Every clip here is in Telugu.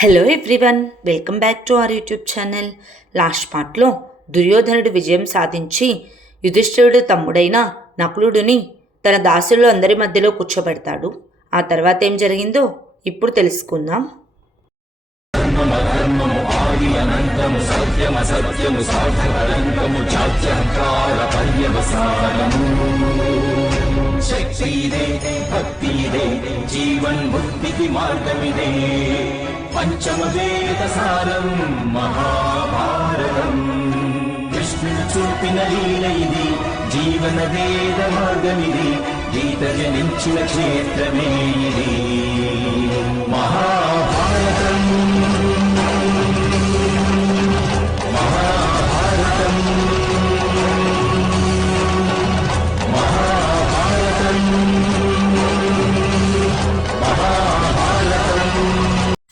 Hello everyone welcome back to our YouTube channel last పార్ట్లో దుర్యోధనుడు విజయం సాధించి యుధిష్ఠిరుడు తమ్ముడైన నకులుడిని తన దాసులు అందరి మధ్యలో కూర్చోబెడతాడు. ఆ తర్వాత ఏం జరిగిందో ఇప్పుడు తెలుసుకుందాం. శక్తిదే భక్తిదే జీవన్ముక్తికి మార్గమిదే. పంచమ వేద సారం మహాభారతం. కృష్ణుడు చూపిన లీల ఇది జీవన వేద మార్గమిది గీత జనించిన క్షేత్రమే ఇది. మహాభారతం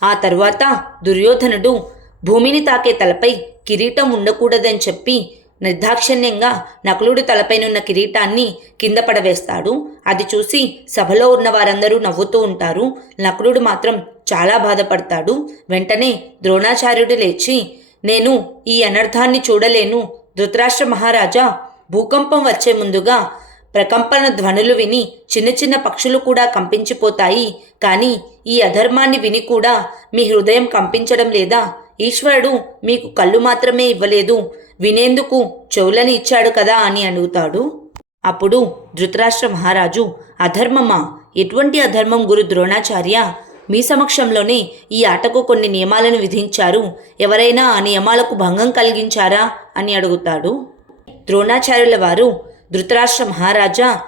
ఆ తరువాత దుర్యోధనుడు భూమిని తాకే తలపై కిరీటం ఉండకూడదని చెప్పి నిర్దాక్షిణ్యంగా నకులుడు తలపైనున్న కిరీటాన్ని కింద పడవేస్తాడు. అది చూసి సభలో ఉన్న వారందరూ నవ్వుతూ ఉంటారు. నకులుడు మాత్రం చాలా బాధపడతాడు. వెంటనే ద్రోణాచార్యుడు లేచి నేను ఈ అనర్థాన్ని చూడలేను. ధృతరాష్ట్ర మహారాజా భూకంపం వచ్చే ముందుగా ప్రకంపన ధ్వనులు విని చిన్న చిన్న పక్షులు కూడా కంపించిపోతాయి. కానీ ఈ అధర్మాన్ని విని కూడా మీ హృదయం కంపించడం లేదా? ఈశ్వరుడు మీకు కళ్ళు మాత్రమే ఇవ్వలేదు. వినేందుకు చెవులని ఇచ్చాడు కదా అని అడుగుతాడు అప్పుడు ధృతరాష్ట్ర మహారాజు అధర్మమా? ఎటువంటి అధర్మం గురు ద్రోణాచార్య? మీ సమక్షంలోనే ఈ ఆటకు కొన్ని నియమాలను విధించారు. ఎవరైనా ఆ నియమాలకు భంగం కలిగించారా? అని అడుగుతాడు. ద్రోణాచార్యుల వారు ధృతరాష్ట్ర మహారాజా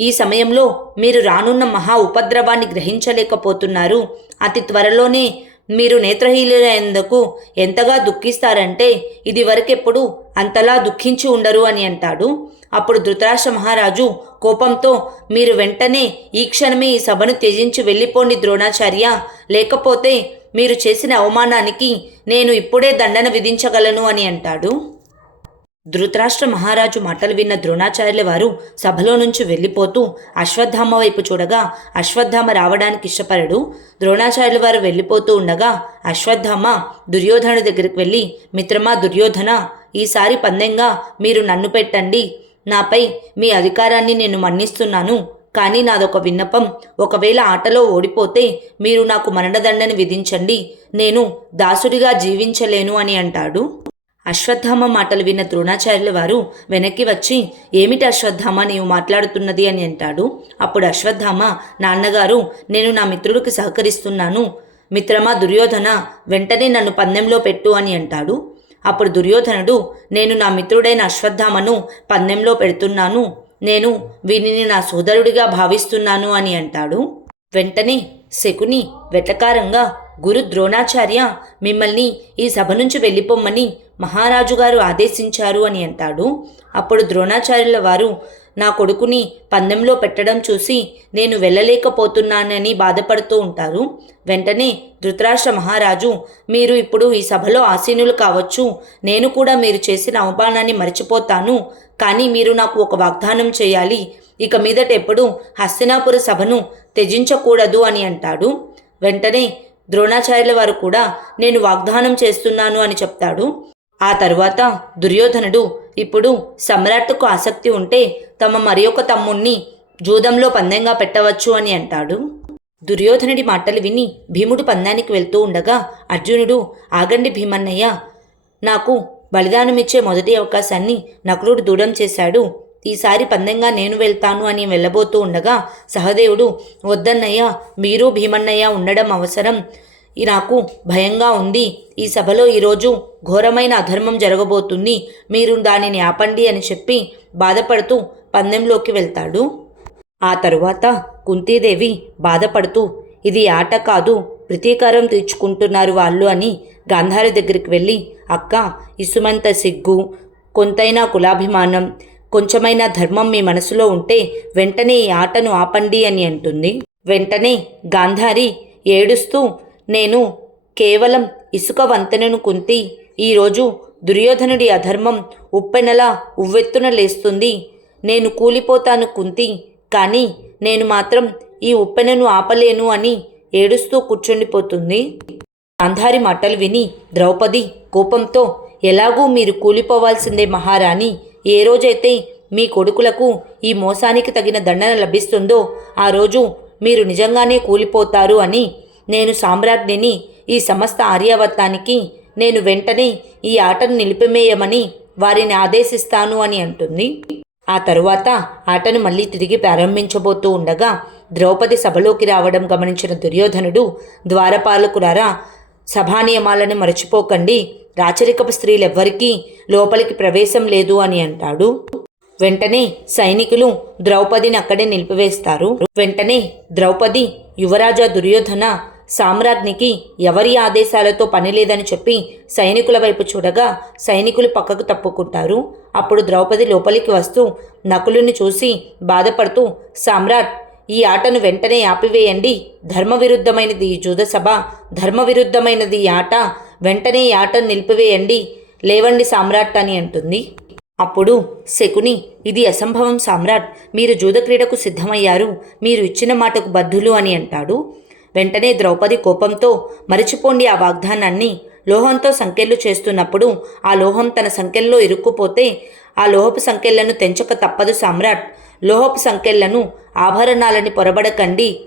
ఈ సమయంలో మీరు రానున్న మహా ఉపద్రవాన్ని గ్రహించలేకపోతున్నారు. అతి త్వరలోనే మీరు నేత్రహీనులైనందుకు ఎంతగా దుఃఖిస్తారంటే ఇది వరకెప్పుడు అంతలా దుఃఖించి ఉండరు అని అంటాడు. అప్పుడు ధృతరాష్ట్ర మహారాజు కోపంతో మీరు వెంటనే ఈ క్షణమే ఈ సభను త్యజించి వెళ్ళిపోండి ద్రోణాచార్య. లేకపోతే మీరు చేసిన అవమానానికి నేను ఇప్పుడే దండన విధించగలను అని అంటాడు. ధృతరాష్ట్ర మహారాజు మాటలు విన్న ద్రోణాచార్యుల వారు సభలో నుంచి వెళ్ళిపోతూ అశ్వత్థామ వైపు చూడగా అశ్వత్థామ రావడానికి ఇష్టపడడు. ద్రోణాచార్యుల వారు వెళ్ళిపోతూ ఉండగా అశ్వత్థామ దుర్యోధను దగ్గరికి వెళ్ళి మిత్రమా దుర్యోధన ఈసారి పందెంగా మీరు నన్ను పెట్టండి. నాపై మీ అధికారాన్ని నేను మన్నిస్తున్నాను. కానీ నాదొక విన్నపం. ఒకవేళ ఆటలో ఓడిపోతే మీరు నాకు మరణదండని విధించండి. నేను దాసుడిగా జీవించలేను అని అంటాడు. అశ్వత్థామ మాటలు విన్న ద్రోణాచార్యుల వారు వెనక్కి వచ్చి ఏమిటి అశ్వత్థామ నీవు మాట్లాడుతున్నది అని అంటాడు. అప్పుడు అశ్వత్థామ నాన్నగారు నేను నా మిత్రుడికి సహకరిస్తున్నాను. మిత్రమా దుర్యోధన వెంటనే నన్ను పందెంలో పెట్టు అని అంటాడు. అప్పుడు దుర్యోధనుడు నేను నా మిత్రుడైన అశ్వత్థామను పందెంలో పెడుతున్నాను. నేను వీనిని నా సోదరుడిగా భావిస్తున్నాను అని అంటాడు. వెంటనే శకుని వెటకారంగా గురు ద్రోణాచార్య మిమ్మల్ని ఈ సభ నుంచి వెళ్ళిపోమ్మని మహారాజు గారు ఆదేశించారు అని అంటాడు. అప్పుడు ద్రోణాచార్యుల వారు నా కొడుకుని పందెంలో పెట్టడం చూసి నేను వెళ్ళలేకపోతున్నానని బాధపడుతూ ఉంటారు. వెంటనే ధృతరాష్ట్ర మహారాజు మీరు ఇప్పుడు ఈ సభలో ఆసీనులు కావచ్చు. నేను కూడా మీరు చేసిన అవమానాన్ని మర్చిపోతాను. కానీ మీరు నాకు ఒక వాగ్దానం చేయాలి. ఇక మీదట ఎప్పుడు హస్తినాపుర సభను త్యజించకూడదు అని అంటాడు. వెంటనే ద్రోణాచార్యుల వారు కూడా నేను వాగ్దానం చేస్తున్నాను అని చెప్తాడు. ఆ తరువాత దుర్యోధనుడు ఇప్పుడు సమ్రాట్కు ఆసక్తి ఉంటే తమ మరి ఒక తమ్ముణ్ణి జూదంలో పందెంగా పెట్టవచ్చు అని అంటాడు. దుర్యోధనుడి మాటలు విని భీముడు పందానికి వెళ్తూ ఉండగా అర్జునుడు ఆగండి భీమన్నయ్య నాకు బలిదానమిచ్చే మొదటి అవకాశాన్ని నకులుడు దూరం చేశాడు. ఈసారి పందెంగా నేను వెళ్తాను అని వెళ్ళబోతూ ఉండగా సహదేవుడు వద్దన్నయ్య మీరు భీమన్నయ్య ఉండడం అవసరం. నాకు భయంగా ఉంది. ఈ సభలో ఈరోజు ఘోరమైన అధర్మం జరగబోతుంది. మీరు దానిని ఆపండి అని చెప్పి బాధపడుతూ పందెంలోకి వెళ్తాడు. ఆ తరువాత కుంతీదేవి బాధపడుతూ ఇది ఆట కాదు. ప్రతీకారం తీర్చుకుంటున్నారు వాళ్ళు అని గాంధారి దగ్గరికి వెళ్ళి అక్క ఇసుమంత సిగ్గు కొంతైనా కులాభిమానం. కొంచెమైనా ధర్మం మీ మనసులో ఉంటే వెంటనే ఈ ఆటను ఆపండి అని అంటుంది. వెంటనే గాంధారి ఏడుస్తూ నేను కేవలం ఇసుక వంతెనను కుంతి ఈరోజు దుర్యోధనుడి అధర్మం ఉప్పెనలా ఉవ్వెత్తున లేస్తుంది. నేను కూలిపోతాను కుంతి కానీ నేను మాత్రం ఈ ఉప్పెనను ఆపలేను అని ఏడుస్తూ కూర్చుండిపోతుంది. గాంధారి మాటలు విని ద్రౌపది కోపంతో ఎలాగూ మీరు కూలిపోవాల్సిందే మహారాణి ఏ రోజైతే మీ కొడుకులకు ఈ మోసానికి తగిన దండన లభిస్తుందో ఆ రోజు మీరు నిజంగానే కూలిపోతారు అని నేను సామ్రాజ్ఞిని ఈ సమస్త ఆర్యావర్తానికి నేను వెంటనే ఈ ఆటను నిలిపివేయమని వారిని ఆదేశిస్తాను అని అంటుంది. ఆ తరువాత ఆటను మళ్ళీ తిరిగి ప్రారంభించబోతూ ఉండగా ద్రౌపది సభలోకి రావడం గమనించిన దుర్యోధనుడు ద్వారపాలకులారా సభా నియమాలను మరచిపోకండి. రాచరికపు స్త్రీలెవ్వరికీ లోపలికి ప్రవేశం లేదు అని అంటాడు. వెంటనే సైనికులు ద్రౌపదిని అక్కడే నిలిపివేస్తారు. వెంటనే ద్రౌపది యువరాజా దుర్యోధన సామ్రాజ్ఞికి ఎవరి ఆదేశాలతో పని లేదని చెప్పి సైనికుల వైపు చూడగా సైనికులు పక్కకు తప్పుకుంటారు. అప్పుడు ద్రౌపది లోపలికి వస్తూ నకులుని చూసి బాధపడుతూ సామ్రాట్ ఈ ఆటను వెంటనే ఆపివేయండి. ధర్మవిరుద్ధమైనది ఈ జూదసభ ధర్మవిరుద్ధమైనది ఈ ఆట వెంటనే ఈ ఆటను నిలిపివేయండి. లేవండి సామ్రాట్ అని అంటుంది. అప్పుడు శకుని ఇది అసంభవం సామ్రాట్ మీరు జూదక్రీడకు సిద్ధమయ్యారు మీరు ఇచ్చిన మాటకు బద్ధులు అని అంటాడు. వెంటనే ద్రౌపది కోపంతో మరిచిపోండి ఆ వాగ్దానాన్ని. లోహంతో సంకెళ్ళు చేస్తున్నప్పుడు ఆ లోహం తన సంకెల్లో ఇరుక్కుపోతే ఆ లోహపు సంకెళ్ళను తెంచక తప్పదు సామ్రాట్. లోహపు సంకెళ్ళను ఆభరణాలని పొరబడకండి.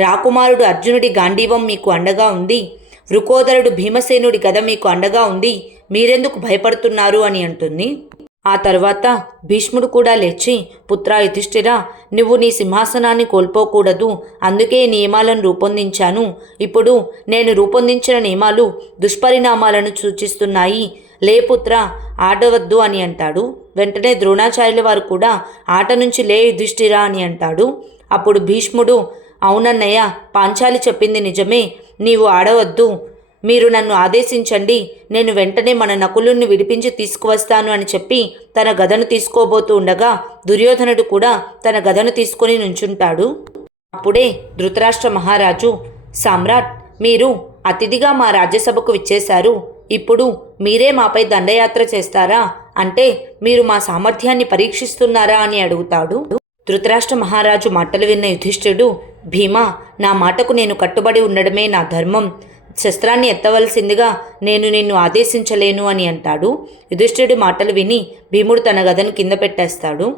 రాకుమారుడు అర్జునుడి గాంధీవం మీకు అండగా ఉంది. వృకోదరుడు భీమసేనుడి గద మీకు అండగా ఉంది. మీరెందుకు భయపడుతున్నారు అని అంటుంది. ఆ తర్వాత భీష్ముడు కూడా లేచి పుత్రా యుధిష్ఠిరా నువ్వు నీ సింహాసనాన్ని కోల్పోకూడదు. అందుకే నియమాలను రూపొందించాను. ఇప్పుడు నేను రూపొందించిన నియమాలు దుష్పరిణామాలను సూచిస్తున్నాయి. లే పుత్ర ఆడవద్దు అని అంటాడు. వెంటనే ద్రోణాచార్యుల వారు కూడా ఆట నుంచి లే యుధిష్ఠిరా అని అంటాడు. అప్పుడు భీష్ముడు అవునన్నయ్య పాంచాలి చెప్పింది నిజమే. నీవు ఆడవద్దు. మీరు నన్ను ఆదేశించండి. నేను వెంటనే మన నకులుణ్ణి విడిపించి తీసుకువస్తాను అని చెప్పి తన గదను తీసుకోబోతూ ఉండగా దుర్యోధనుడు కూడా తన గదను తీసుకొని నుంచుంటాడు. అప్పుడే ధృతరాష్ట్ర మహారాజు సామ్రాట్ మీరు అతిథిగా మా రాజ్యసభకు విచ్చేశారు. ఇప్పుడు మీరే మాపై దండయాత్ర చేస్తారా? అంటే మీరు మా సామర్థ్యాన్ని పరీక్షిస్తున్నారా అని అడుగుతాడు. ధృతరాష్ట్ర మహారాజు మాటలు విన్న యుధిష్ఠుడు భీమా నా మాటకు నేను కట్టుబడి ఉండడమే నా ధర్మం. శస్త్రాన్ని ఎత్తవలసిందిగా నేను నిన్ను ఆదేశించలేను అని అంటాడు. యుధిష్ఠుడి మాటలు విని భీముడు తన గదను కింద పెట్టేస్తాడు.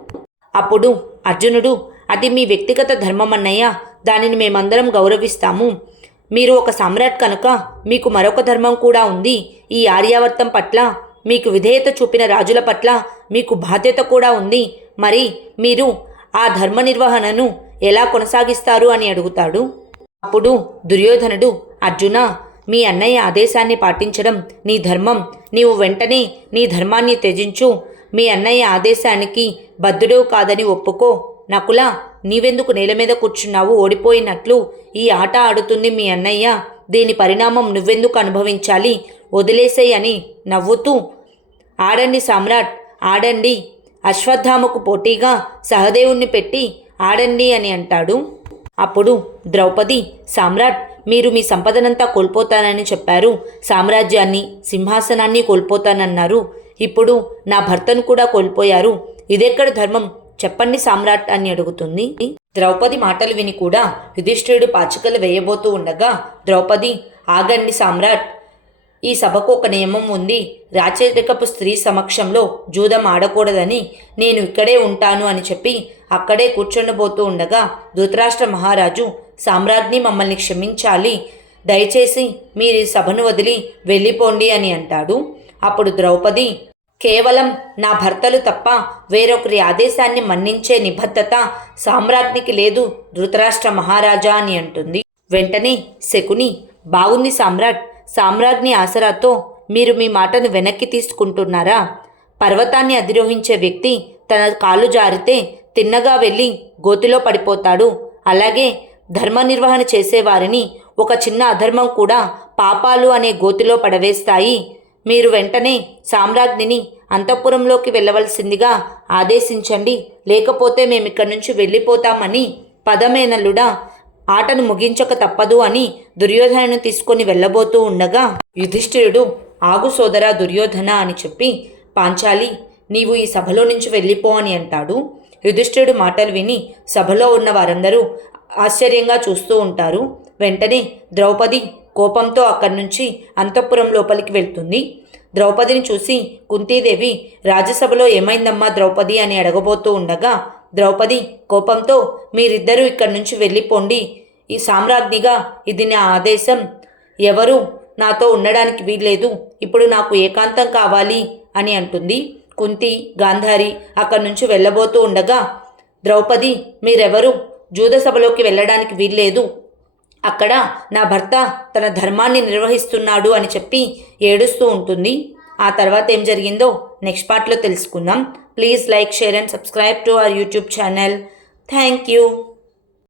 అప్పుడు అర్జునుడు అది మీ వ్యక్తిగత ధర్మం అన్నయ్య దానిని మేమందరం గౌరవిస్తాము. మీరు ఒక సమ్రాట్ కనుక మీకు మరొక ధర్మం కూడా ఉంది. ఈ ఆర్యావర్తం పట్ల మీకు విధేయత చూపిన రాజుల పట్ల మీకు బాధ్యత కూడా ఉంది. మరి మీరు ఆ ధర్మ నిర్వహణను ఎలా కొనసాగిస్తారు అని అడుగుతాడు. అప్పుడు దుర్యోధనుడు అర్జున మీ అన్నయ్య ఆదేశాన్ని పాటించడం నీ ధర్మం. నీవు వెంటనే నీ ధర్మాన్ని త్యజించు. మీ అన్నయ్య ఆదేశానికి బద్ధుడు కాదని ఒప్పుకో. నకుల నీవెందుకు నేల మీద కూర్చున్నావు? ఓడిపోయినట్లు ఈ ఆట ఆడుతుంది మీ అన్నయ్య. దీని పరిణామం నువ్వెందుకు అనుభవించాలి? వదిలేసేయని నవ్వుతూ ఆడండి సమ్రాట్ ఆడండి. అశ్వత్థామకు పోటీగా సహదేవుణ్ణి పెట్టి ఆడండి అని అంటాడు. అప్పుడు ద్రౌపది సామ్రాట్ మీరు మీ సంపదనంతా కోల్పోతానని చెప్పారు. సామ్రాజ్యాన్ని సింహాసనాన్ని కోల్పోతానన్నారు. ఇప్పుడు నా భర్తను కూడా కోల్పోయారు. ఇదెక్కడ ధర్మం? చెప్పండి సామ్రాట్ అని అడుగుతుంది. ద్రౌపది మాటలు విని కూడా యుధిష్ఠిరుడు పాచికలు వేయబోతూ ఉండగా ద్రౌపది ఆగండి సామ్రాట్. ఈ సభకు ఒక నియమం ఉంది. రాచరికపు స్త్రీ సమక్షంలో జూదం ఆడకూడదని నేను ఇక్కడే ఉంటాను అని చెప్పి అక్కడే కూర్చుండబోతూ ఉండగా ధృతరాష్ట్ర మహారాజు సామ్రాజ్ఞి మమ్మల్ని క్షమించాలి. దయచేసి మీరు ఈ సభను వదిలి వెళ్ళిపోండి అని అంటాడు. అప్పుడు ద్రౌపది కేవలం నా భర్తలు తప్ప వేరొకరి ఆదేశాన్ని మన్నించే నిబద్ధత సామ్రాజ్ఞికి లేదు ధృతరాష్ట్ర మహారాజా అని అంటుంది. వెంటనే శకుని బాగుంది సామ్రాట్ సామ్రాజ్ఞి ఆసరాతో మీరు మీ మాటను వెనక్కి తీసుకుంటున్నారా? పర్వతాన్ని అధిరోహించే వ్యక్తి తన కాలు జారితే తిన్నగా వెళ్ళి గోతిలో పడిపోతాడు. అలాగే ధర్మ నిర్వహణ చేసేవారిని ఒక చిన్న అధర్మం కూడా పాపాలు అనే గోతిలో పడవేస్తాయి. మీరు వెంటనే సామ్రాజ్ఞిని అంతఃపురంలోకి వెళ్ళవలసిందిగా ఆదేశించండి. లేకపోతే మేమిక్కడి నుంచి వెళ్ళిపోతామని పదమేనల్లుడా ఆటను ముగించక తప్పదు అని దుర్యోధనను తీసుకొని వెళ్ళబోతూ ఉండగా యుధిష్ఠిరుడు ఆగు సోదరా దుర్యోధన అని చెప్పి పాంచాలి నీవు ఈ సభలో నుంచి వెళ్ళిపో అని అంటాడు. యుధిష్ఠిరుడు మాటలు విని సభలో ఉన్న వారందరూ ఆశ్చర్యంగా చూస్తూ ఉంటారు. వెంటనే ద్రౌపది కోపంతో అక్కడి నుంచి అంతఃపురం లోపలికి వెళ్తుంది. ద్రౌపదిని చూసి కుంతీదేవి రాజ్యసభలో ఏమైందమ్మా ద్రౌపది అని అడగబోతూ ఉండగా ద్రౌపది కోపంతో మీరిద్దరూ ఇక్కడి నుంచి వెళ్ళిపోండి. ఈ సామ్రాజ్ఞిగా ఇది నా ఆదేశం. ఎవరు నాతో ఉండడానికి వీల్లేదు. ఇప్పుడు నాకు ఏకాంతం కావాలి అని అంటుంది. కుంతి గాంధారి అక్కడి నుంచి వెళ్ళబోతూ ఉండగా ద్రౌపది మీరెవరు జూదసభలోకి వెళ్ళడానికి వీల్లేదు. అక్కడ నా భర్త తన ధర్మాన్ని నిర్వహిస్తున్నాడు అని చెప్పి ఏడుస్తూ ఉంటుంది. ఆ తర్వాత ఏం జరిగిందో నెక్స్ట్ పార్ట్లో తెలుసుకుందాం. Please like, share and subscribe to our YouTube channel. Thank you.